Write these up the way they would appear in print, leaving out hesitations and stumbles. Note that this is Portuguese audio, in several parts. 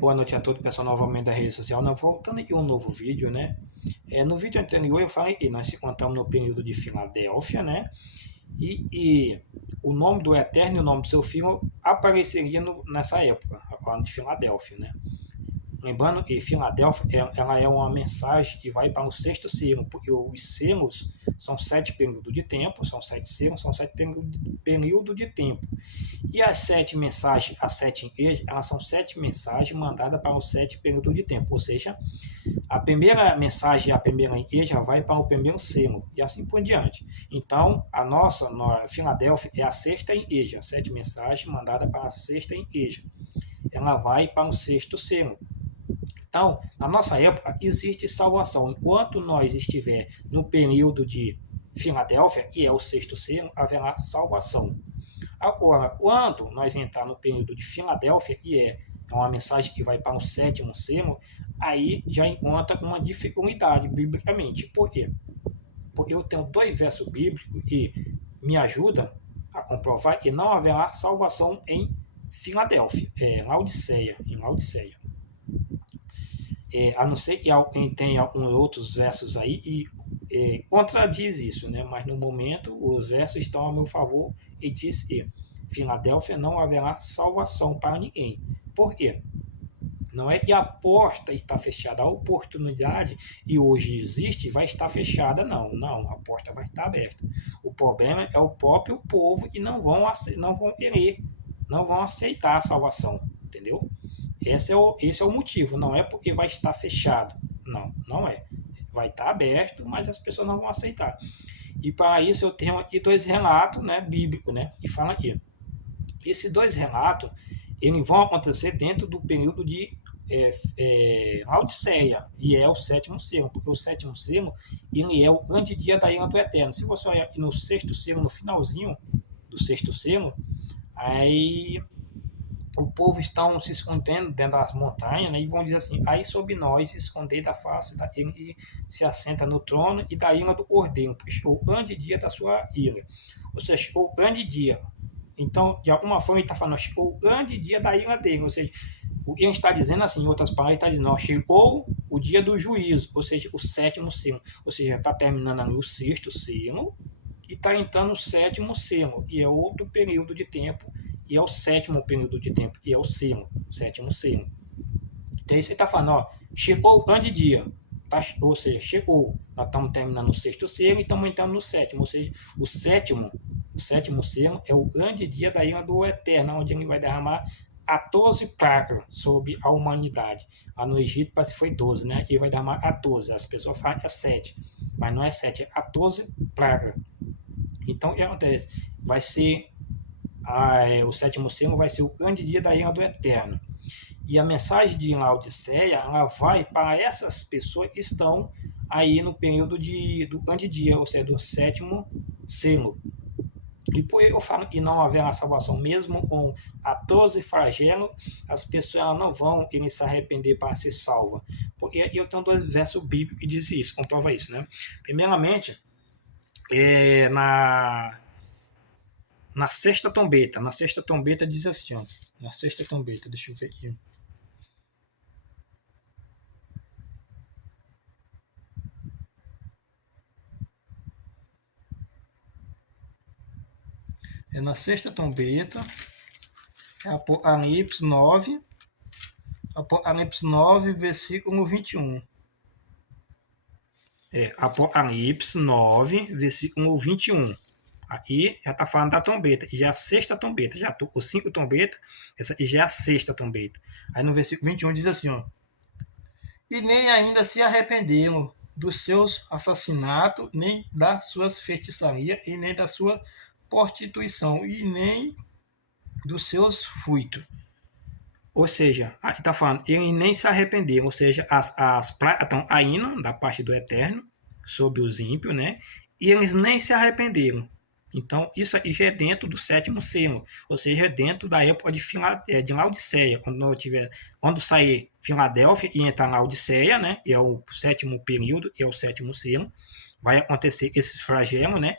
Boa noite a todo o pessoal novamente da rede social. Não, voltando aqui um novo vídeo, né? No vídeo anterior eu falei que nós se encontramos no período de Filadélfia, né? E o nome do Eterno e o nome do seu filho apareceria nessa época, falando de Filadélfia, né? Lembrando que Filadélfia ela é uma mensagem que vai para o sexto selo, porque os selos são 7 períodos de tempo, são 7 selos, são 7 períodos de tempo. E as 7 mensagens, as 7 igrejas, elas são 7 mensagens mandadas para os 7 períodos de tempo, ou seja, a primeira mensagem, a primeira igreja vai para o primeiro selo, e assim por diante. Então, a nossa Filadélfia é a sexta igreja, a 7 mensagens mandadas para a sexta igreja. Ela vai para o sexto selo. Então, na nossa época, existe salvação. Enquanto nós estiver no período de Filadélfia, e é o sexto selo, haverá salvação. Agora, quando nós entrar no período de Filadélfia, e é uma mensagem que vai para o sétimo selo, aí já encontra uma dificuldade biblicamente. Por quê? Porque eu tenho 2 versos bíblicos e me ajuda a comprovar que não haverá salvação em Filadélfia, em Laodiceia. A não ser que alguém tenha alguns outros versos aí e contradiz isso, né? Mas no momento os versos estão a meu favor e diz que Filadélfia não haverá salvação para ninguém. Por quê? Não é que a porta está fechada, a oportunidade, e hoje existe, vai estar fechada, não. Não, a porta vai estar aberta. O problema é o próprio povo e não vão querer, não vão aceitar a salvação, entendeu? Esse é o motivo, não é porque vai estar fechado. Não, não é. Vai estar aberto, mas as pessoas não vão aceitar. E para isso eu tenho aqui 2 relatos, né, bíblicos, né, que falam aqui. Esses 2 relatos, eles vão acontecer dentro do período de Laodiceia, e é o sétimo selo, porque o sétimo selo, ele é o grande dia da ira do Eterno. Se você olhar no sexto selo, no finalzinho do sexto selo, aí o povo estão se escondendo dentro das montanhas, né, e vão dizer assim: aí sob nós se esconder da face daquele que se assenta no trono e da ira do cordeiro, pois o grande dia da sua ira. Ou seja, o grande dia. Então, de alguma forma, ele está falando: o grande dia da ira dele. Ou seja, o que ele está dizendo assim, em outras palavras, ele está dizendo: chegou o dia do juízo, ou seja, o sétimo selo. Ou seja, está terminando ali o sexto selo e está entrando o sétimo selo, e é outro período de tempo, e é o sétimo período de tempo, e é o selo, sétimo selo. Então aí você está falando: chegou o grande dia, tá? Ou seja, chegou, nós estamos terminando o sexto selo e estamos entrando no sétimo, ou seja, o sétimo selo é o grande dia da ira do Eterno, onde ele vai derramar a 12 pragas sobre a humanidade. Lá no Egito parece que foi 12, né? E vai derramar a 12. As pessoas falam que é 7, mas não é 7, é a 12 pragas. Então, o que acontece? Vai ser o sétimo selo vai ser o grande dia da ira do Eterno. E a mensagem de Laodiceia, ela vai para essas pessoas que estão aí no período do grande dia, ou seja, do sétimo selo. Depois eu falo que não haverá salvação, mesmo com 14 flagelos, as pessoas elas não vão se arrepender para ser salvas. Porque eu tenho 2 versos bíblicos que dizem isso, comprova isso, né? Primeiramente, na sexta trombeta diz assim, ó, na sexta trombeta, deixa eu ver aqui. Na sexta trombeta, Apocalipse 9, versículo 21. Apocalipse 9, versículo 21. Aí já está falando da trombeta, e já é a sexta trombeta, já tocou 5 trombetas, essa já é a sexta trombeta. Aí no versículo 21 diz assim, ó: e nem ainda se arrependeram dos seus assassinatos, nem das suas feitiçarias, e nem da sua prostituição, e nem dos seus furtos. Ou seja, aí está falando, eles nem se arrependeram, ou seja, as pragas estão indo da parte do Eterno sobre os ímpios, né? E eles nem se arrependeram. Então, isso aqui já é dentro do sétimo selo, ou seja, dentro da época de Laodiceia, quando sair Filadélfia e entrar Laodiceia, né, é o sétimo período, é o sétimo selo, vai acontecer esses flagelos, né,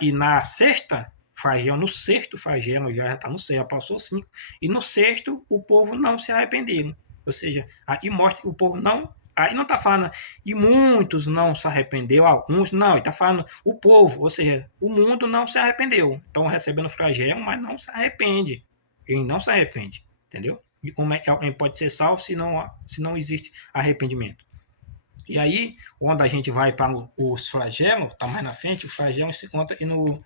e na sexta flagelo, no sexto flagelo, já está no céu, já passou 5, e no sexto o povo não se arrependeu. Ou seja, aí mostra que o povo não. Aí não está falando, e muitos não se arrependeu, alguns não, ele está falando o povo, ou seja, o mundo não se arrependeu. Estão recebendo flagelo, mas não se arrepende. Ele não se arrepende, entendeu? E como é que alguém pode ser salvo se não existe arrependimento? E aí, quando a gente vai para os flagelos, está mais na frente, o flagelo se conta no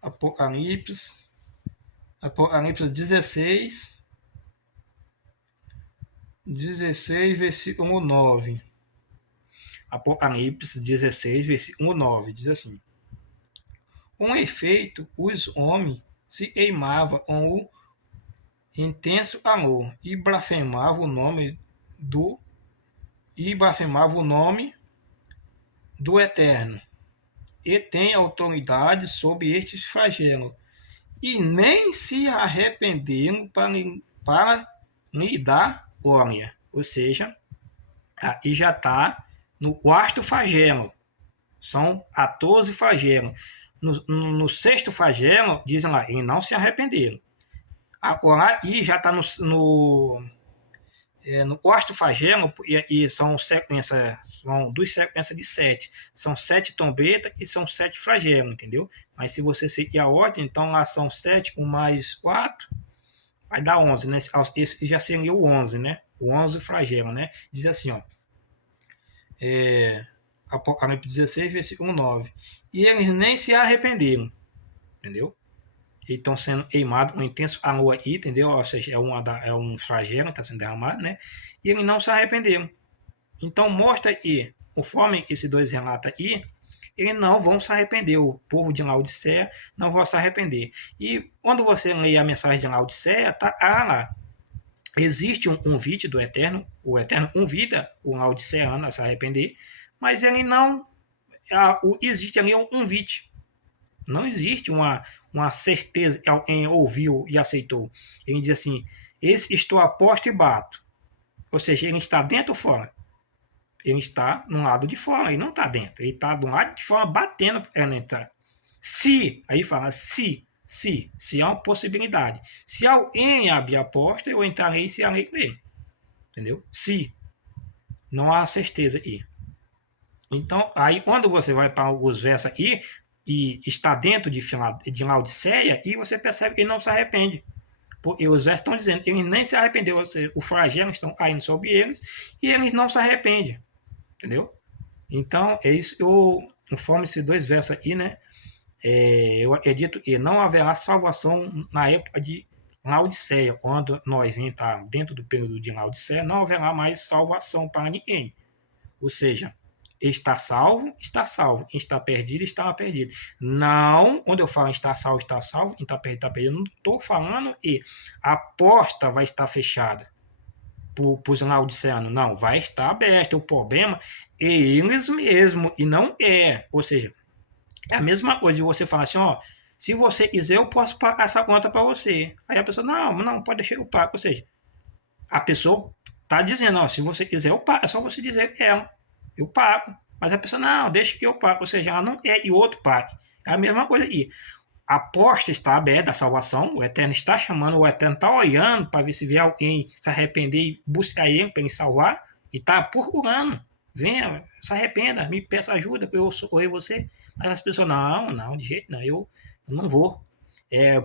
Apocalipse 16, versículo 9. Apocalipse 16, versículo 9, diz assim: com efeito, os homens se eimavam com o intenso amor e blasfemavam o nome do Eterno, e tem autoridade sobre estes flagelos, e nem se arrependeram para lhe dar glória. Ou seja, aí já está no quarto flagelo. São 14 flagelos. No sexto flagelo, dizem lá, eles não se arrependeram. Agora, aí já está no quarto flagelo, e são duas sequências de 7. São 7 trombetas e são 7 flagelos, entendeu? Mas se você seguir a ordem, então lá são 7, 1 mais 4, vai dar 11, né? Esse já seria o 11, né? O 11 flagelo, né? Diz assim, ó. Apocalipse 16, versículo 9. E eles nem se arrependeram, entendeu? Eles estão sendo queimados com intenso amor aí, entendeu? Ou seja, é um flagelo que está sendo derramado, né? E eles não se arrependeram. Então mostra aí, conforme esses dois relatos aí, eles não vão se arrepender. O povo de Laodiceia não vai se arrepender. E quando você lê a mensagem de Laodiceia, tá lá. Existe um convite do Eterno, o Eterno convida o Laodiceano a se arrepender, mas ele não. Existe ali um convite. Não existe uma certeza que alguém ouviu e aceitou. Ele diz assim: estou a porta e bato. Ou seja, ele está dentro ou fora? Ele está no lado de fora, ele não está dentro. Ele está do lado de fora batendo para ela entrar. Se, aí fala, se há uma possibilidade. Se alguém abrir a porta, eu entrarei e se arei com ele. Entendeu? Se. Não há certeza aí. Então, aí quando você vai para os versos aí, e está dentro de Laodiceia, e você percebe que ele não se arrepende. Porque os versos estão dizendo, ele nem se arrependeu, ou seja, os flagelos estão caindo sobre eles, e eles não se arrependem. Entendeu? Então, é isso, conforme esses dois versos aí, né? Eu acredito que não haverá salvação na época de Laodiceia. Quando nós entrarmos dentro do período de Laodiceia, não haverá mais salvação para ninguém. Ou seja, está salvo, está perdido, está perdido. Não, quando eu falo está salvo, está perdido, está perdido, não estou falando que a porta vai estar fechada para os laodiceanos. Não, vai estar aberta. O problema é eles mesmos, e não é. Ou seja, é a mesma coisa de você falar assim, ó, se você quiser, eu posso pagar essa conta para você. Aí a pessoa, não, pode deixar eu pago. Ou seja, a pessoa está dizendo, ó, se você quiser, eu pago. É só você dizer que eu pago. Mas a pessoa, não, deixa que eu pago. Ou seja, ela não quer e o outro pague. É a mesma coisa aí. A porta está aberta da salvação, o Eterno está chamando, o Eterno está olhando para ver se vier alguém se arrepender e buscar ele para ele salvar, e está procurando. Venha, se arrependa, me peça ajuda, eu socorrer você. Mas as pessoas, não, de jeito não, eu não vou.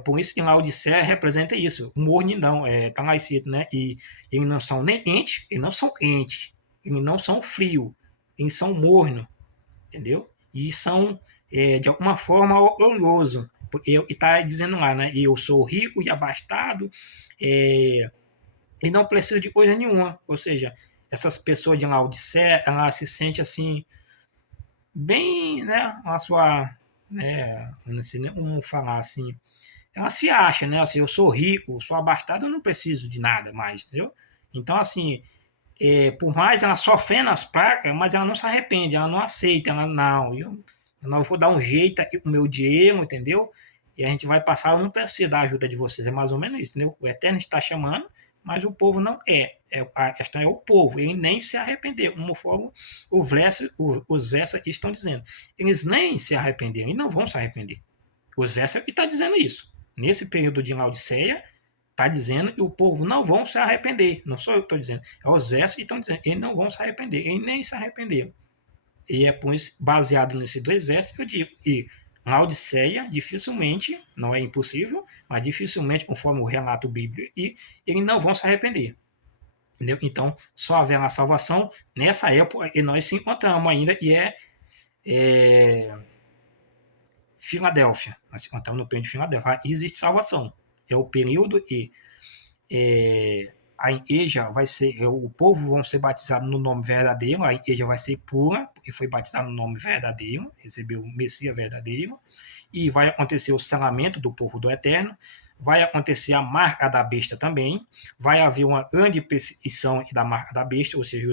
Por isso que Laodiceia representa isso, o mornidão, está lá escrito, né? E eles não são nem quentes, eles não são quentes, eles não são frio, eles são morno, entendeu? E são, de alguma forma, orgulhosos. E está dizendo lá, né? Eu sou rico e abastado, e não preciso de coisa nenhuma. Ou seja, essas pessoas de Laodiceia, ela se sente assim, bem, né? A sua, né? Não sei nem como falar assim. Ela se acha, né? Assim, eu sou rico, sou abastado, eu não preciso de nada mais, entendeu? Então, assim, por mais ela sofrendo as pragas, mas ela não se arrepende, ela não aceita, ela não, eu vou dar um jeito aqui com o meu dinheiro, entendeu? E a gente vai passar, eu não preciso da ajuda de vocês, é mais ou menos isso, entendeu? O Eterno está chamando, mas o povo não quer. A questão é o povo, ele nem se arrependeu, como os versos estão dizendo. Eles nem se arrependeram, e não vão se arrepender. Os versos está dizendo isso. Nesse período de Laodiceia, está dizendo que o povo não vão se arrepender. Não sou eu que estou dizendo. É os versos que estão dizendo. Eles não vão se arrepender. Eles nem se arrependeram. E é por isso, baseado nesses dois versos, que eu digo. E Laodiceia, dificilmente, não é impossível, mas dificilmente, conforme o relato bíblico, e eles não vão se arrepender. Entendeu? Então, só haverá salvação nessa época, e nós se encontramos ainda, e Filadélfia. Nós se encontramos no período de Filadélfia. Existe salvação. É o período e a igreja vai ser, o povo vão ser batizados no nome verdadeiro, a igreja vai ser pura, porque foi batizado no nome verdadeiro, recebeu o Messias verdadeiro, e vai acontecer o selamento do povo do Eterno, vai acontecer a marca da besta também, vai haver uma grande perseguição da marca da besta, ou seja,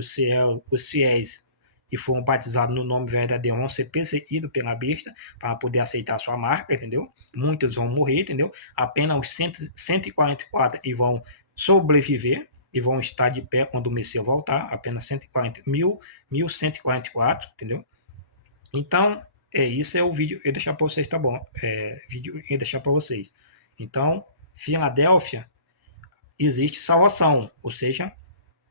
os fiéis que foram batizados no nome verdadeiro vão ser perseguidos pela besta para poder aceitar a sua marca, entendeu? Muitos vão morrer, entendeu? Apenas os 144 e vão sobreviver e vão estar de pé quando o Messias voltar, apenas 1.144, entendeu? Então, isso é o vídeo que eu deixar para vocês, tá bom? Vídeo que eu deixar para vocês. Então, Filadélfia, existe salvação, ou seja,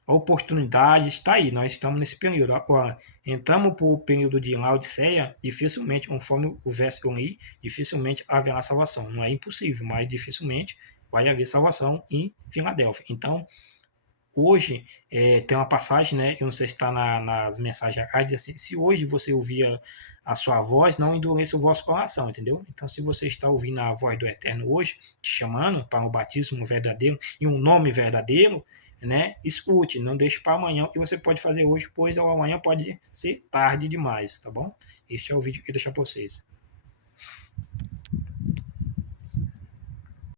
a oportunidade está aí, nós estamos nesse período. Agora, entramos para o período de Laodiceia, dificilmente, conforme o verso que eu li, dificilmente haverá salvação. Não é impossível, mas dificilmente vai haver salvação em Filadélfia. Então, hoje, tem uma passagem, né? Eu não sei se está nas mensagens, diz assim, se hoje você ouvir a sua voz, não endureça o vosso coração, entendeu? Então, se você está ouvindo a voz do Eterno hoje, te chamando para um batismo verdadeiro e um nome verdadeiro, né? Escute, não deixe para amanhã o que você pode fazer hoje, pois amanhã pode ser tarde demais, tá bom? Este é o vídeo que eu deixar para vocês.